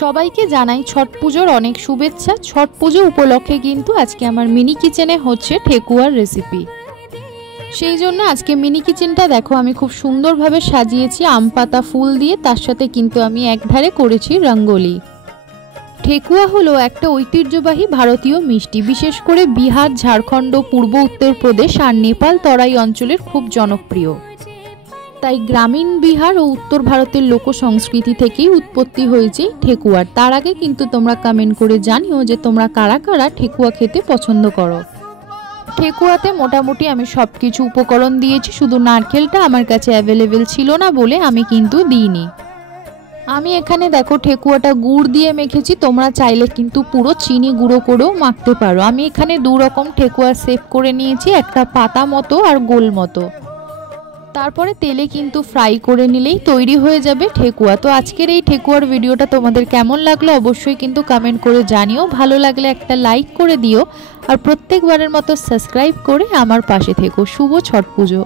সবাইকে জানাই ছট পুজোর অনেক শুভেচ্ছা। ছট পুজো উপলক্ষে কিন্তু আজকে আমার মিনি কিচেনে হচ্ছে ঠেকুয়ার রেসিপি। সেই জন্য আজকে মিনি কিচেনটা দেখো আমি খুব সুন্দরভাবে সাজিয়েছি আম পাতা ফুল দিয়ে, তার সাথে কিন্তু আমি একধারে করেছি রঙ্গোলি। ঠেকুয়া হলো একটা ঐতিহ্যবাহী ভারতীয় মিষ্টি, বিশেষ করে বিহার, ঝাড়খণ্ড, পূর্ব উত্তরপ্রদেশ আর নেপাল তরাই অঞ্চলের খুব জনপ্রিয়। তাই গ্রামীণ বিহার ও উত্তর ভারতের লোক সংস্কৃতি থেকেই উৎপত্তি হয়েছে ঠেকুয়ার। তার আগে কিন্তু তোমরা কমেন্ট করে জানিও যে তোমরা কারা কারা ঠেকুয়া খেতে পছন্দ করো। ঠেকুয়াতে মোটামুটি আমি সব কিছু উপকরণ দিয়েছি, শুধু নারকেলটা আমার কাছে অ্যাভেলেবেল ছিল না বলে আমি কিন্তু দিইনি। আমি এখানে দেখো ঠেকুয়াটা গুড় দিয়ে মেখেছি, তোমরা চাইলে কিন্তু পুরো চিনি গুঁড়ো করেও মাখতে পারো। আমি এখানে দু রকম ঠেকুয়া শেপ করে নিয়েছি, একটা পাতা মতো আর গোল মতো। তারপরে তেলে কিন্তু ফ্রাই করে নিলেই তৈরি হয়ে যাবে ঠেকুয়া। তো আজকের এই ঠেকুয়ার ভিডিওটা তোমাদের কেমন লাগলো অবশ্যই কিন্তু কমেন্ট করে জানিও। ভালো লাগলে একটা লাইক করে দিও আর প্রত্যেকবারের মতো সাবস্ক্রাইব করে আমার পাশে থেকো। শুভ ছট পুজো।